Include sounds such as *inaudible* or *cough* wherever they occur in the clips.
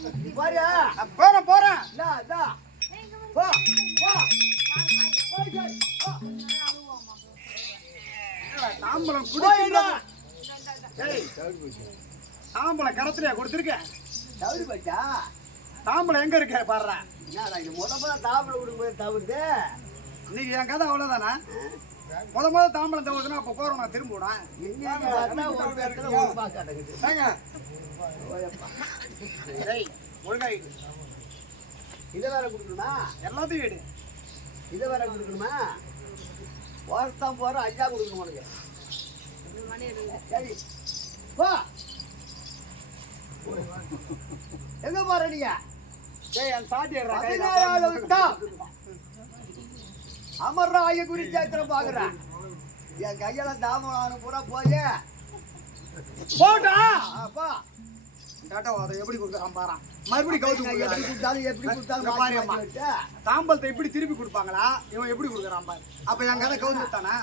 போறேன் போறேன். போ, போ. ஏய் தாம்பலம் கரத்துலையா கொடுத்துருக்கேன் தவறி போச்சா? தாம்பலம் எங்க இருக்க பாடுறா என்னடா இது முத முத தாம்பளை கொடுக்கும்போது தவறுது? இன்னைக்கு என் கதை அவ்வளவுதானா முத முத தாம்பலம் தவிர்த்துனா அப்ப போறோம் நான் திரும்ப விடேன் எங்கேயாவது பார்த்தா ஒரு இடத்துல ஒரு பாக்கு அடங்குது. ஓயப்பா. டேய் ஒழுங்கா இரு. இதை வேற கொடுக்கணுமா எல்லாத்தையும் எடு இதை வேற கொடுக்கணுமா ஒருத்தன் போற ஐயா கொடுக்கணும் உனக்கு சரி போ எங்க போற நீங்க டேய் என் சாட்டி அமர்ராய குறிச்சாத்திரம் பாக்குறேன் என் கையில தாமலானு பூரா போய். போட்டா அப்பா கேட்டா அதை எப்படி கொடுக்குறான் பாறான் மறுபடியும் கவுத்து எப்படி கொடுத்தாலும் எப்படி கொடுத்தாலும் பாரு மாத்தி அம்மா. மாத்தி வச்சா. தாம்பலத்தை எப்படி திருப்பி கொடுப்பாங்களா? இவன் எப்படி கொடுக்குறான் பாரு. அப்ப என் கதை கவுத்து தானா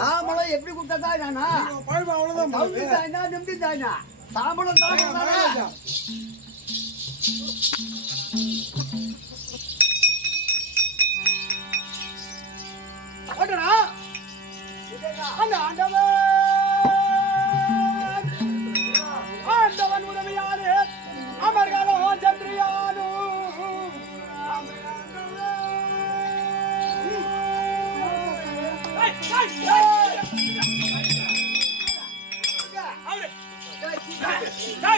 தாம்பலம் எப்படி கொடுத்தா நானா? அவ்வளவுதான் கவுந்து தாம்பலம் தாம்பலம் தானே.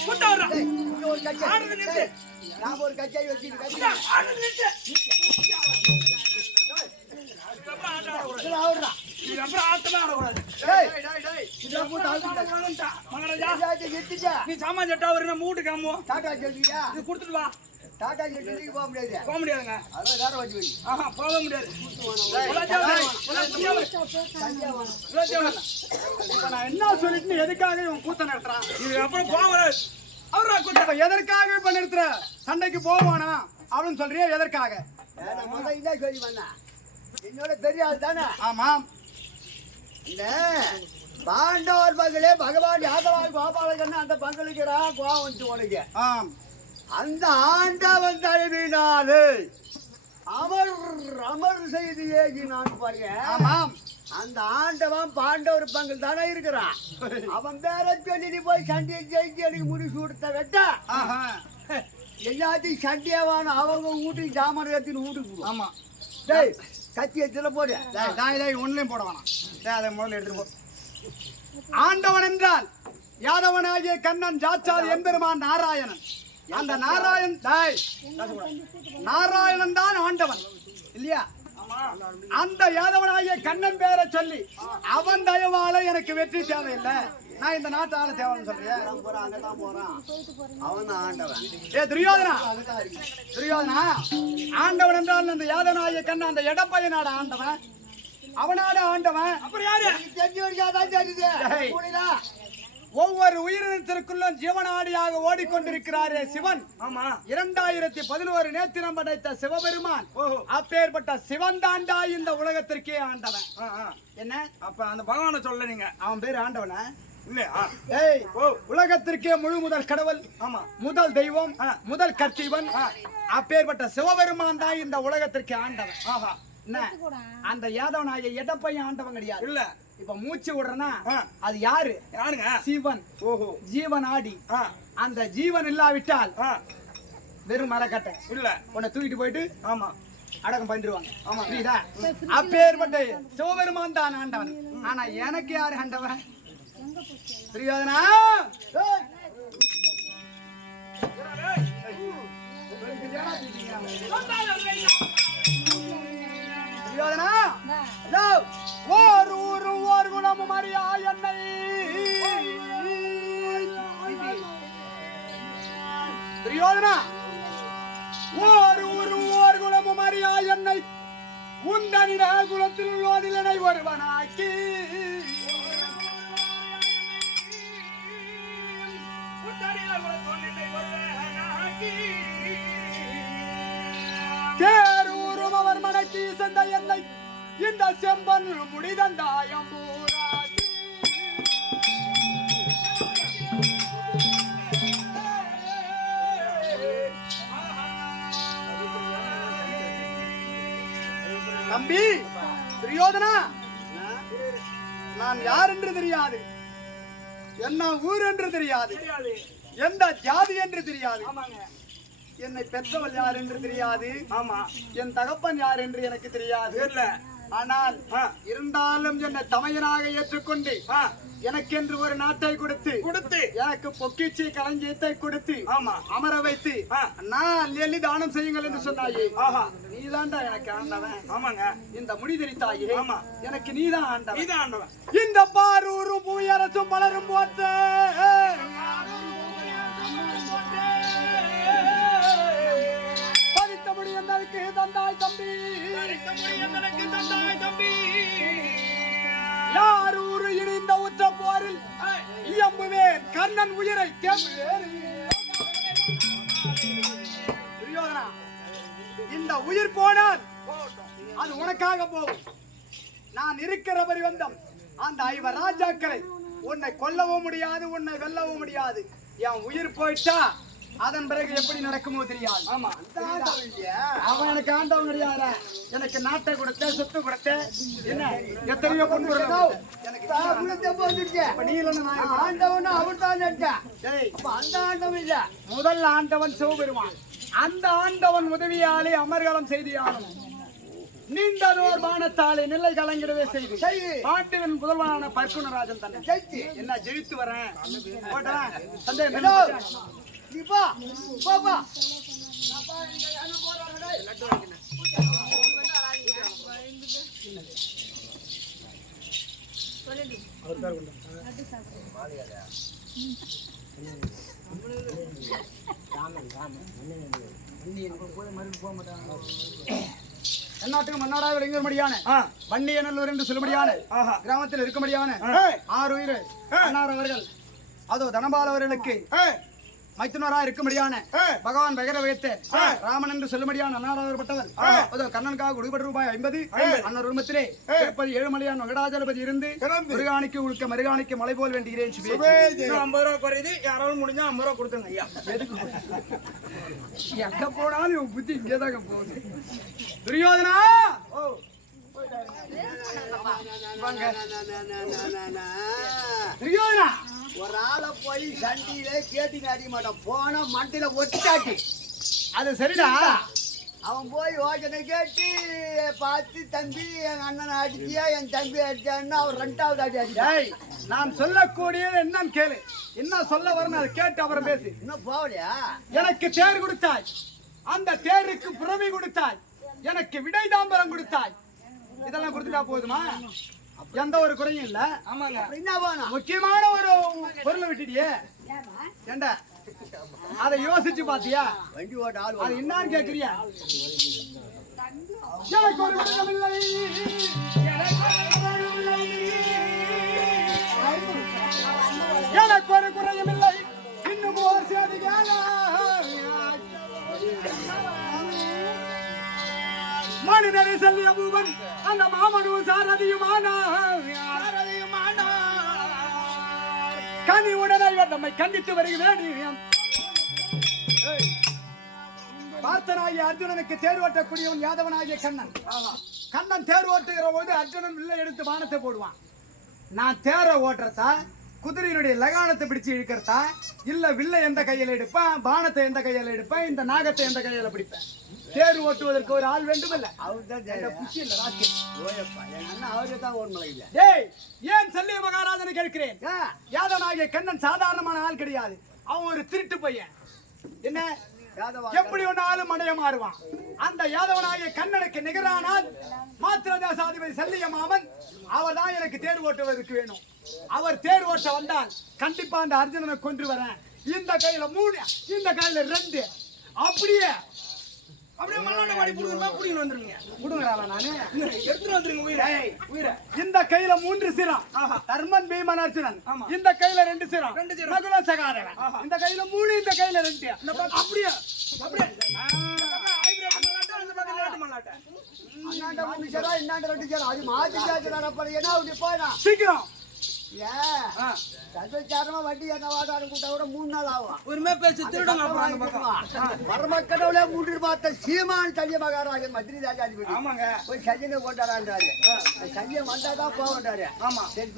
போட்டு ஆடுறா. எல்லாத்தையும் நிறுத்திட்டா. நீ சாமான் சட்டா வருன மூட்டு காமோ சாட்டா சொல்லியா இது கொடுத்துட்டு வா டாடா சொல்றதுக்கு போக முடியாது. போக முடியாதுங்க. அதான் வேற. ஆஹா போக முடியாது. இப்ப நான் என்ன சொல்லிட்டு எதுக்காக இவன் கூத்த நிறுத்துறான் இது அப்புறம் போக அவரா கூத்த எதற்காக இப்ப நிறுத்துற? சண்டைக்கு போவானா? அப்படின்னு சொல்றியா எதற்காக? முதல்ல சொல்லி வந்தேன்? என்னோட பெரிய ஆள் தானே? ஆமாம் இந்த பாண்டவர் பங்களே பகவான் யாதவாய் கோபாலகன் அந்த பங்களுக்கிறா கோவம் உனக்கு. ஆம். அந்த ஆண்டவன் தழுவினாலே. அமர் அமர் செய்து ஏகினான் பாருங்க ஆமாம். அந்த ஆண்டவன் பாண்டவர் பங்கல் தானே இருக்கிறான். *laughs* அவன் பேர சொல்லி போய் சண்டையை ஜெயிச்சு எனக்கு முடிச்சு கொடுத்த வெட்ட. எல்லாத்தையும் சண்டையாவான அவங்க வீட்டுக்கு சாமான எடுத்துன்னு வீட்டுக்கு போ. ஆமா. டேய் கத்தி எத்துல போடு. டேய், ஒண்ணுலயும் போட வேணாம். டேய், அதை முதல்ல எடுத்துட்டு போ. ஆண்டவன் என்றால் யாதவனாகிய கண்ணன் ஜாச்சால் எம்பெருமான் நாராயணன். அந்த நாராயணன் டேய், நாராயணன் தான் ஆண்டவன் இல்லையா? அந்த யாதவனாகிய கண்ணன் பேரை சொல்லி அவன் தயவால எனக்கு வெற்றி தேவையில்லை. நான் இந்த நாட்டு ஆள தேவைன்னு போறான் அவன் தான் ஆண்டவன். ஏ துரியோதனா? துரியோதனா? ஆண்டவன் என்றால் அந்த யாதவனாகிய கண்ணன் அந்த எடப்பையனாட ஆண்டவன். அவனாட ஆண்டவன். அப்புறம் யாரு? தெரிஞ்சு வரைக்கும். புரியுதா ஒவ்வொரு உயிரினத்திற்குள்ளும் ஜீவனாடியாக ஓடிக்கொண்டிருக்கிறாரே சிவன். ஆமா. இரண்டாயிரத்தி பதினோரு நேத்திரம் படைத்த சிவபெருமான் அப்பேற்பட்ட சிவன் தாண்டா இந்த உலகத்திற்கே ஆண்டவன். என்ன? அப்ப அந்த பகவானை சொல்ல நீங்க. அவன் பேர் ஆண்டவன? இல்லையா ஏய் ஓ. உலகத்திற்கே முழு முதல் கடவுள் ஆமா. முதல் தெய்வம். முதல் கர்த்தீவன் அப்பேற்பட்ட சிவபெருமான் தான் இந்த உலகத்திற்கு ஆண்டவன். ஆஹா. என்ன அந்த யாதவனாகிய எடப்பையன் ஆண்டவன் கிடையாது இல்ல இப்ப மூச்சு விடுறனா ஆ. அது யாரு யாருங்க சிவன் ஓஹோ ஜீவன் ஆடி ஆ அந்த ஜீவன் இல்லாவிட்டால் ஆ வெறும் மரக்கட்டை இல்ல உன்னை தூக்கிட்டு போயிட்டு ஆமா அடக்கம் பண்ணிடுவாங்க ஆமா. புரியுதா அப்பேற்பட்ட சிவபெருமான் தான் ஆண்டவன் ஆனா எனக்கு யாரு ஆண்டவன் புரியாதனா ஏய், ஹலோ ஓர் ஊரும் ஓர் குணமும் அறியா என்னை. துரியோதனா ஓர் ஊரும் ஓர் குணமும் அறியா என்னை. உந்தனிட குலத்தில் உள்ளோதிலனை ஒருவனாக்கி. தேரூரும் அவர் தீ என்னை இந்த செம்பன் முடிதந்தாயம் பூராசி தம்பி துரியோதனா நான் யார் என்று தெரியாது. என்ன ஊர் என்று தெரியாது. எந்த ஜாதி என்று தெரியாது. ஆமாங்க. என்னை பெற்றவள் யார் என்று தெரியாது. ஆமா. என் தகப்பன் யார் என்று எனக்கு தெரியாது. தெரியல. ஆனால். இருந்தாலும் என்னை தமையனாக ஏற்றுக்கொண்டு எனக்கென்று ஒரு நாட்டை கொடுத்து கொடுத்து. எனக்கு பொக்கிச்சி களஞ்சியத்தை கொடுத்து ஆமா. அமர வைத்து. நான் எள்ளி தானம் செய்யுங்கள் என்று சொன்னாயே. ஆஹா. நீதான்டா எனக்கு ஆண்டவன். ஆமாங்க. இந்த முடி தெரித்தாயே ஆமா. எனக்கு நீதான் ஆண்டவன். நீதான் ஆண்டவன். இந்த பாரூரும் பூயரசும் மலரும் போத்த இந்த உயிர் போனால் அது உனக்காக போகும். நான் இருக்கிற பரிவந்தம் அந்த ஐவர் ராஜாக்களை உன்னை கொல்லவும் முடியாது உன்னை வெல்லவும் முடியாது. என் உயிர் போயிட்டா அதன் பிறகு எப்படி நடக்குமோ தெரியாது. ஆமா. அவன் எனக்கு ஆண்டவன் கிடையாது எனக்கு நாட்டை கொடுத்த சொத்து கொடுத்த என்ன? எத்தனையோ பொண்ணு கொடுத்தோம். எனக்கு நீ இல்லைன்னா? ஆண்டவன் அவர் தான் அந்த ஆண்டவன் இல்ல. முதல் ஆண்டவன் சிவபெருமான். அந்த ஆண்டவன் உதவியாலே அமர்கலம் செய்தியாலும் நீண்டதோர் பானத்தாலே நிலை கலங்கிடவே செய்து. செய்து. பாண்டுவன் முதல்வனான பர்க்குணராஜன் தன்னை ஜெயிச்சு. என்ன ஜெயித்து வரேன்? போட்டேன் தந்தை ஏதோ, நீ போ போ போ எந்நாட்டுக்கு மன்னாடா விளங்கும்படியான வன்னியநல்லூர் என்று சொல்லும்படியான ஆஹா. கிராமத்தில் இருக்கும்படியான. ஆறு உயிர் அவர்கள். அதோ தனபால் அவர்களுக்கு மைத்துனரா இருக்கும்படியான. பகவான் பகர வைத்து ஏய். ராமன் என்று சொல்லும்படியான அன்னாரப்பட்டவர் ஏய். அதோ கண்ணனுக்காக உடுபட்டு ரூபாய் ஐம்பது. அன்னர் உருமத்திலே திருப்பதி ஏழுமலையான் வெங்கடாஜலபதி இருந்து. முருகாணிக்கு உழுக்க மருகாணிக்கு மலை போல் வேண்டுகிறேன் ஐம்பது ரூபா குறையுது யாராலும் முடிஞ்சா ஐம்பது ரூபா கொடுத்துங்க ஐயா எங்க போனாலும் இவன் புத்தி இங்கேதாங்க போகுது துரியோதனா ஓ வாங்க. *laughs* துரியோதனா ஒரு ஆளை போய் சண்டியில கேட்டிங்க அடிக்க மாட்டான். போன மண்டையில ஒட்டாட்டி அது சரிடா. அவன் போய் யோசனை கேட்டு பார்த்து தம்பி என் அண்ணனை அடிச்சியா என் தம்பி அடிச்சான்னு அவர் ரெண்டாவது அடி அடிச்சா டேய் நான் சொல்லக்கூடியது என்னன்னு கேளு. என்ன சொல்ல வரணும் அதை கேட்டு அப்புறம் பேசு. இன்னும் போகலையா? எனக்கு தேர் கொடுத்தாய். அந்த தேருக்கு புறவி கொடுத்தாய். எனக்கு விடை தாம்பரம் கொடுத்தாய். இதெல்லாம் கொடுத்துட்டா போதுமா? எந்த ஒரு குறையும் இல்ல. ஆமாங்க. முக்கியமான ஒரு பொருளை விட்டுட்டியே. ஏண்டா? அதை யோசிச்சு பாத்தியா? வண்டி ஓட்ட ஆள் அது என்னன்னு கேக்குறியா? எனக்கு ஒரு விடயமில்லை. எனக்கு ஒரு குறையுமில்லை இன்னும் ஓர் சேதிகளா மனிதரை செல்லிய பூவன் அந்த மாமனு சாரதியுமான? கனி உடனே இவர் நம்மை கண்டித்து வருகிறேன். பார்த்தனாகிய அர்ஜுனனுக்கு தேர் ஓட்டக்கூடியவன் யாதவனாகிய கண்ணன். கண்ணன் தேர் ஓட்டுகிற போது அர்ஜுனன் வில்லை எடுத்து பானத்தை போடுவான். நான் தேரை ஓட்டுறதா? குதிரையினுடைய லகானத்தை பிடிச்சு இழுக்கிறதா? இல்லை வில்லை எந்த கையில் எடுப்பேன்? பானத்தை எந்த கையில எடுப்பேன்? இந்த நாகத்தை எந்த கையில பிடிப்பேன்? தேர் ஓட்டுவதற்கு ஒரு ஆள் வேண்டும் இல்ல அவர் தான் என்ற புத்தி இல்ல ராக்கி. ஓயப்பா என் அண்ணன் அவரே தான் ஓன்மலை இல்லை டேய் ஏன் சல்லிய மகாராஜனை கேட்கிறேன்? யாதவனாகிய கண்ணன் சாதாரணமான ஆள் கிடையாது. அவன் ஒரு திருட்டு பையன். என்ன? எப்படி ஒன்னாலும் மடைய மாறுவான்? அந்த யாதவனாகிய கண்ணனுக்கு நிகரானால் மாத்திர தேசாதிபதி செல்லிய மாமன் அவர் தான் எனக்கு தேர் ஓட்டுவதற்கு வேணும். அவர் தேர் ஓட்ட வந்தால் கண்டிப்பா அந்த அர்ஜுனனை கொன்று வரேன். இந்த கையில மூணு இந்த கையில ரெண்டு. அப்படியே அப்படியே மல்லாட்ட வாடி புடுங்கமா புடிங்க வந்துருங்க. விடுங்கிறாவா நானு? எடுத்துட்டு வந்துருங்க உயிரை. உயிரை. இந்த கையில மூன்று சிரம். தர்மன் பீமன் அர்ஜுனன். இந்த கையில ரெண்டு சிரம். ரெண்டு சிரம். நகுல சகாதேவன் இந்த கையில மூணு இந்த கையில ரெண்டு. அப்படியே. அப்படியே. சேரா இன்னாண்ட ரெண்டு சேரா அது மாத்தி சேர்த்துறாரு அப்ப என்ன அப்படி போயிடா. சீக்கிரம். சர்வச்சாரமா வண்டி என்ன வாடான்னு கூட்டா கூட மூணு நாள் ஆகும். உரிமை பேசி திருடுங்க பரமக்கடவுளே மூன்று பார்த்த சீமான் சல்லிய மகாராஜன் மந்திரி ராஜாதிபதி ஆமாங்க. போய் சல்லினை கொண்டாடான்றாரு சல்லியம் வந்தாதான் போகன்றாரு ஆமா. சரி